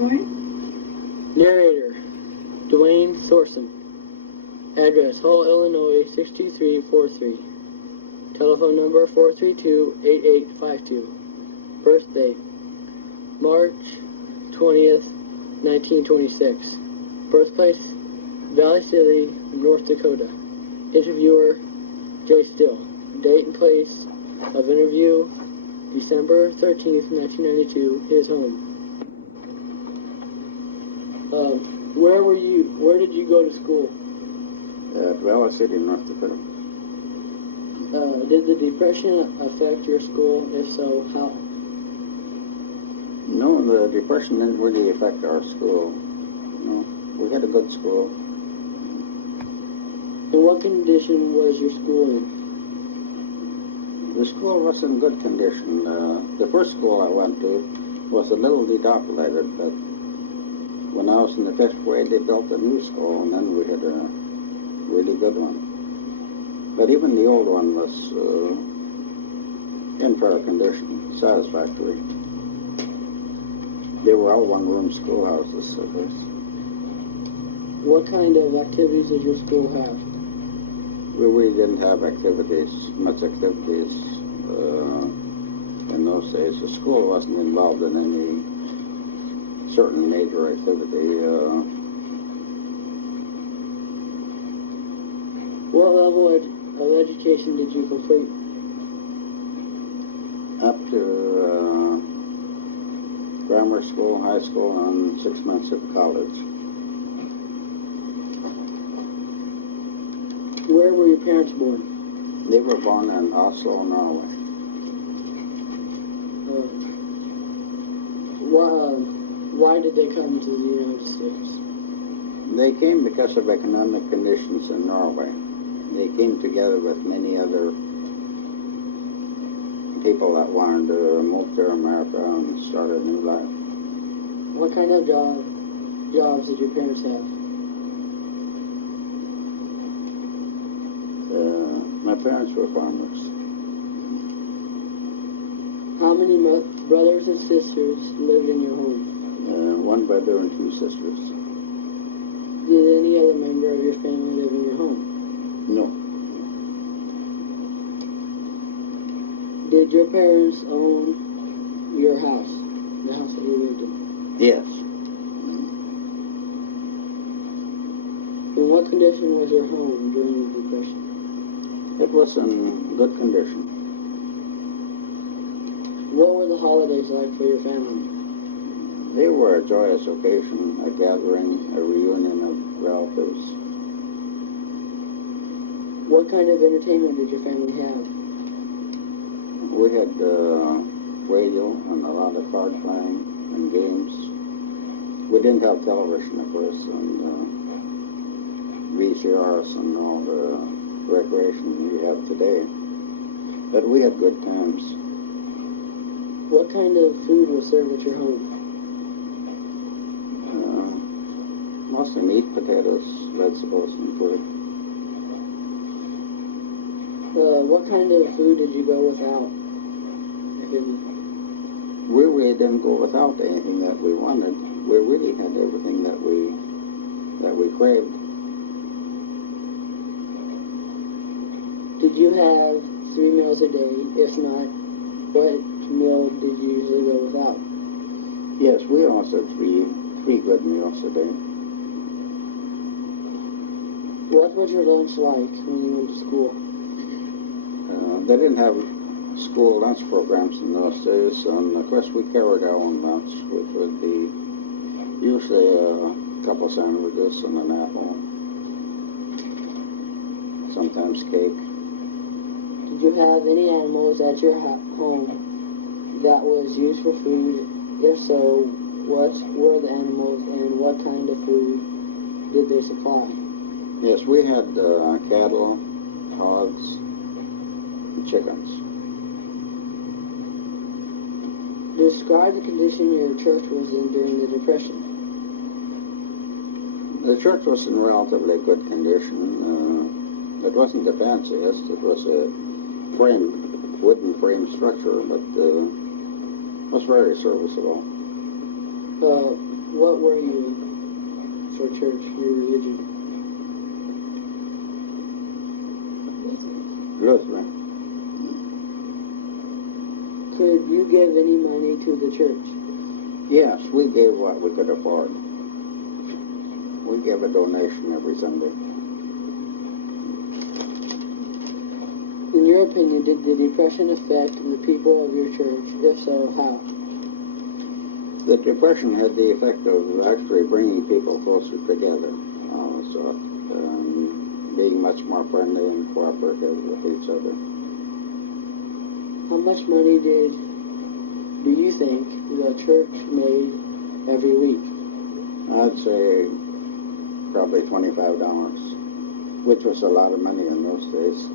report. Narrator, Dwayne Sorcen. Address, Hull, Illinois, 62343. Telephone number, 432-8852. Birth date, March 20th, 1926. Birthplace, Valley City, North Dakota. Interviewer, J. Still. Date and place of interview, December 13th, 1992, his home. Where did you go to school? At Valley City, North Dakota. Did the Depression affect your school? If so, how? No, the Depression didn't really affect our school. No, we had a good school. In what condition was your school in? The school was in good condition. The first school I went to was a little depopulated, but when I was in the 5th grade, they built a new school, and then we had a really good one. But even the old one was in fair condition, satisfactory. They were all one-room schoolhouses at first. What kind of activities did your school have? We really didn't have much activities in those days. The school wasn't involved in any certain major activity. What level of education did you complete? Up to grammar school, high school, and 6 months of college. Where were your parents born? They were born in Oslo, Norway. Why did they come to the United States? They came because of economic conditions in Norway. They came together with many other people that wanted to move to America and start a new life. What kind of jobs did your parents have? My parents were farmers. How many brothers and sisters lived in your home? One brother and 2 sisters. Did any other member of your family live in your home? No. Did your parents own your house, the house that you lived in? Yes. In what condition was your home during the Depression? It was in good condition. What were the holidays like for your family? They were a joyous occasion, a gathering, a reunion of relatives. What kind of entertainment did your family have? We had radio and a lot of card playing and games. We didn't have television, of course, and VCRs and all the recreation we have today. But we had good times. What kind of food was served at your home? Mostly meat, potatoes, vegetables, and fruit. What kind of food did you go without? We really didn't go without anything that we wanted. We really had everything that we craved. Did you have 3 meals a day? If not, what meal did you usually go without? Yes, we also had three good meals a day. What was your lunch like when you went to school? They didn't have school lunch programs in those days, and of course we carried our own lunch, which would be usually a couple of sandwiches and an apple, sometimes cake. Did you have any animals at your home that was used for food? If so, what were the animals and what kind of food did they supply? Yes, we had cattle, hogs, and chickens. Describe the condition your church was in during the Depression. The church was in relatively good condition. It wasn't the fanciest. It was a wooden frame structure, but was very serviceable. What were you for church, your religion? Lutheran. Could you give any money to the church? Yes, we gave what we could afford. We gave a donation every Sunday. In your opinion, did the Depression affect the people of your church? If so, how? The Depression had the effect of actually bringing people closer together, being much more friendly and cooperative with each other. How much money do you think the church made every week? I'd say probably $25, which was a lot of money in those days.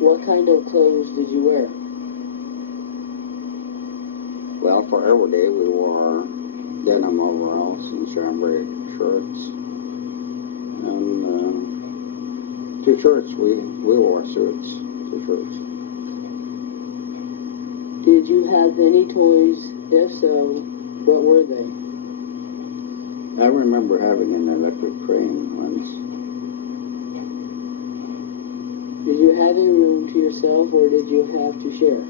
What kind of clothes did you wear? Well, for every day we wore denim overalls and chambray shirts. And to church we wore suits to church. Did you have any toys? If so, what were they? I remember having an electric train once. Did you have a room to yourself, or did you have to share?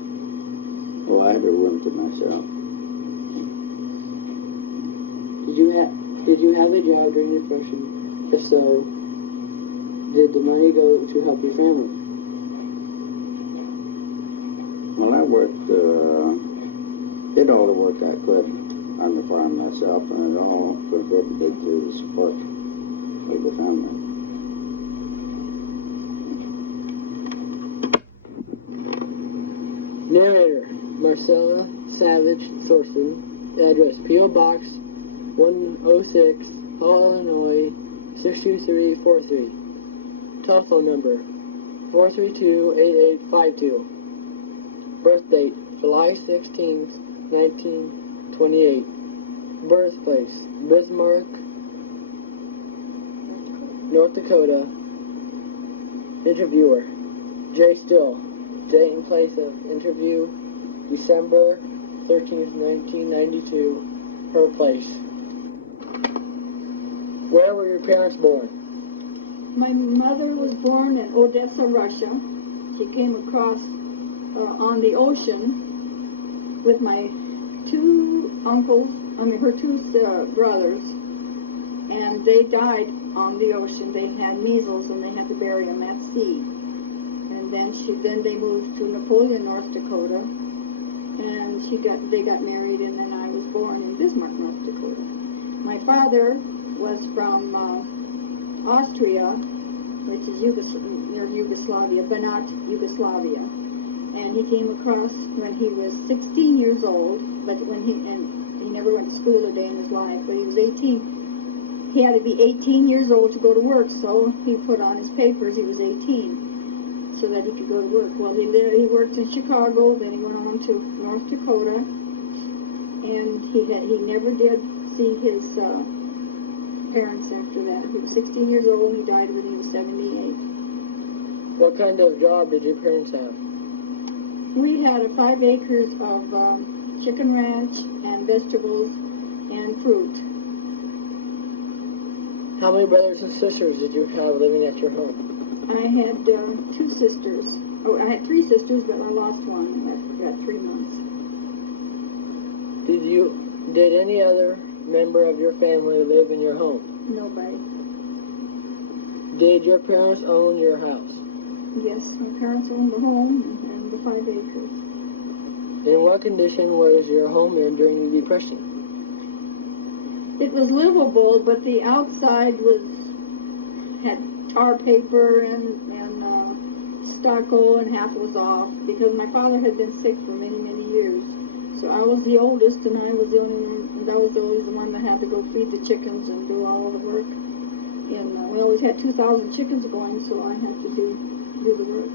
Well, I had a room to myself. Did you have a job during the Depression? If so, did the money go to help your family? Well, I worked, did all the work I could on the farm myself, and it all contributed to the support of the family. Narrator, Marcella Savage Sorcen. Address, P.O. Box 106, Hall, Illinois 62343. Telephone number 432-8852. Birth date, July 16th, 1928. Birthplace, Bismarck, North Dakota. Interviewer, J. Still. Date and place of interview, December 13th, 1992. Her place. Where were your parents born? My mother was born in Odessa, Russia. She came across on the ocean with my two uncles, her two brothers, and they died on the ocean. They had measles and they had to bury them at sea. And then they moved to Napoleon, North Dakota, and they got married, and then I was born in Bismarck, North Dakota. My father was from Austria, which is near Yugoslavia, Banat, Yugoslavia. And he came across when he was 16 years old, but he never went to school a day in his life, but he was 18. He had to be 18 years old to go to work, so he put on his papers he was 18 so that he could go to work. Well, he worked in Chicago, then he went on to North Dakota, and he never did see his parents after that. He was 16 years old, and he died when he was 78. What kind of job did your parents have? We had 5 acres of chicken ranch and vegetables and fruit. How many brothers and sisters did you have living at your home? I had 2 sisters. Oh, I had 3 sisters, but I lost one at 3 months. Did any other member of your family live in your home? Nobody. Did your parents own your house? Yes, my parents owned the home and the 5 acres. In what condition was your home in during the Depression? It was livable, but the outside had tar paper and stucco, and half was off because my father had been sick for many, many years. So I was the oldest, and I was the only one, and I was always the one that had to go feed the chickens and do all of the work. And we always had 2,000 chickens going, so I had to do the work.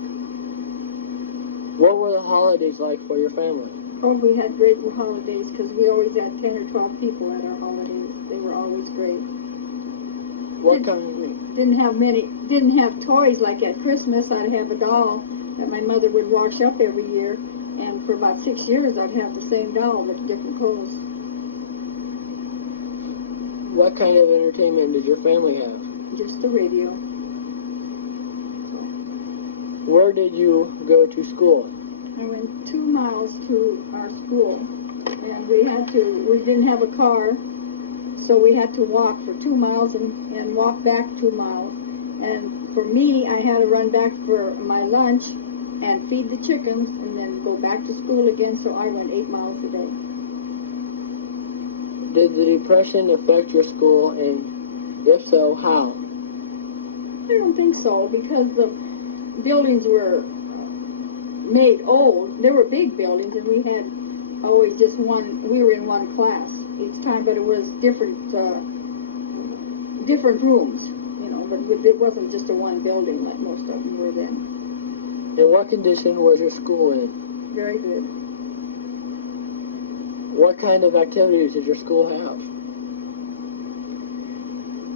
What were the holidays like for your family? Oh, we had great holidays because we always had 10 or 12 people at our holidays. They were always great. Didn't have toys like at Christmas. I'd have a doll that my mother would wash up every year and for about 6 years, I'd have the same doll with different clothes. What kind of entertainment did your family have? Just the radio. Where did you go to school? I went 2 miles to our school, and we didn't have a car, so we had to walk for 2 miles and walk back 2 miles. And for me, I had to run back for my lunch and feed the chickens and then go back to school again, so I went 8 miles a day. Did the Depression affect your school, and if so, how? I don't think so, because the buildings were made old. They were big buildings, and we had always just we were in one class each time, but it was different rooms, but it wasn't just a one building like most of them were then. In what condition was your school in? Very good. What kind of activities did your school have?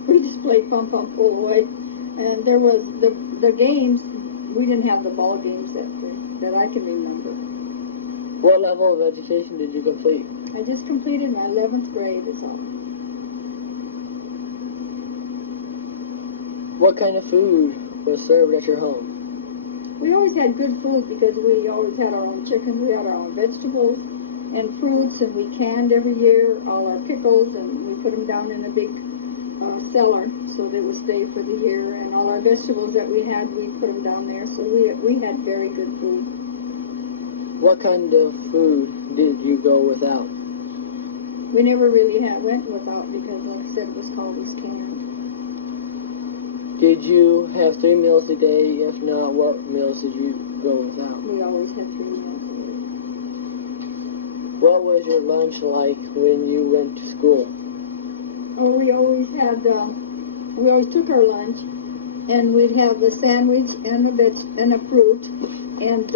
We just played pump pull away, and there was the games. We didn't have the ball games that I can remember. What level of education did you complete? I just completed my 11th grade, is all. What kind of food was served at your home? We always had good food because we always had our own chicken, we had our own vegetables and fruits, and we canned every year all our pickles, and we put them down in a big cellar so they would stay for the year, and all our vegetables that we had, we put them down there, so we had very good food. What kind of food did you go without? We never really went without because, like I said, it was always canned. Did you have 3 meals a day? If not, what meals did you go without? We always had 3 meals a day. What was your lunch like when you went to school? Oh, we always took our lunch, and we'd have the sandwich and a fruit, and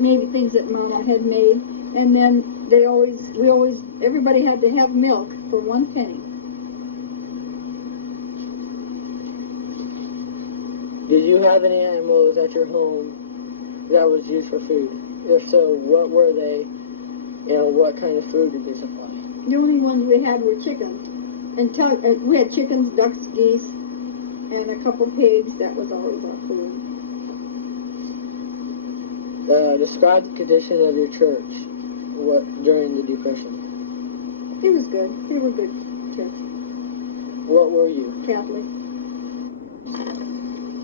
maybe things that Mama had made, and then everybody had to have milk for 1 penny. Did you have any animals at your home that was used for food? If so, what were they, and what kind of food did they supply? The only ones we had were chickens. And we had chickens, ducks, geese, and a couple pigs. That was always our food. Describe the condition of your church during the Depression. It was good. They were good church. What were you? Catholic.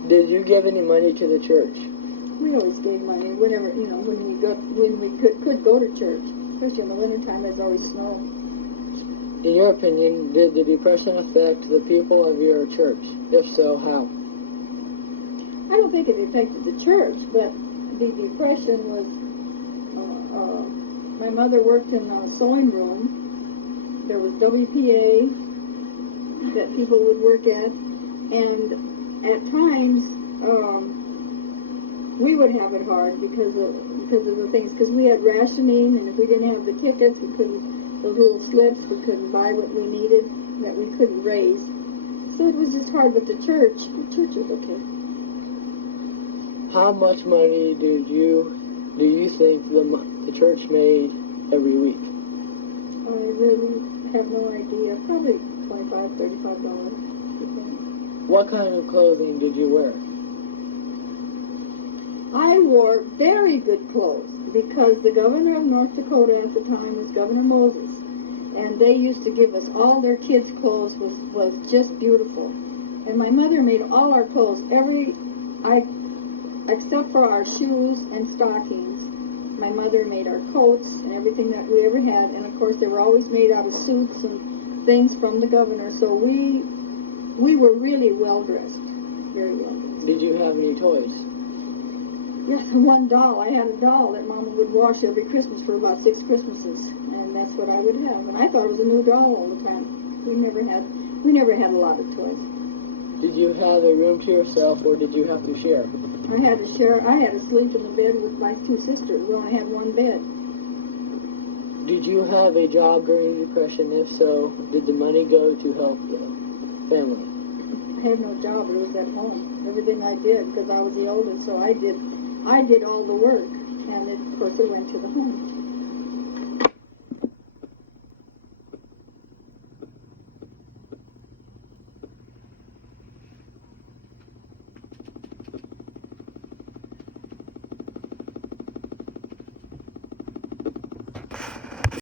Did you give any money to the church? We always gave money whenever, when we could go to church. Especially in the wintertime, there's always snow. In your opinion, did the Depression affect the people of your church? If so, how? I don't think it affected the church, but the Depression was, my mother worked in a sewing room. There was WPA that people would work at, and at times we would have it hard because of the things, because we had rationing, and if we didn't have the tickets, those little slips, we couldn't buy what we needed, that we couldn't raise. So it was just hard, but the church was okay. How much money do you think the church made every week? I really have no idea. Probably $25, $35. What kind of clothing did you wear? I wore very good clothes because the governor of North Dakota at the time was Governor Moses, and they used to give us all their kids' clothes was just beautiful. And my mother made all our clothes, except for our shoes and stockings. My mother made our coats and everything that we ever had, and of course they were always made out of suits and things from the governor. So we were really well dressed, very well dressed. Did you have any toys? Yes, one doll. I had a doll that Mama would wash every Christmas for about 6 Christmases, and that's what I would have. And I thought it was a new doll all the time. We never had a lot of toys. Did you have a room to yourself, or did you have to share? I had to share. I had to sleep in the bed with my 2 sisters. We only had one bed. Did you have a job during the Depression? If so, did the money go to help the family? I had no job. It was at home. Everything I did, because I was the oldest, so I did all the work. And of course it went to the home.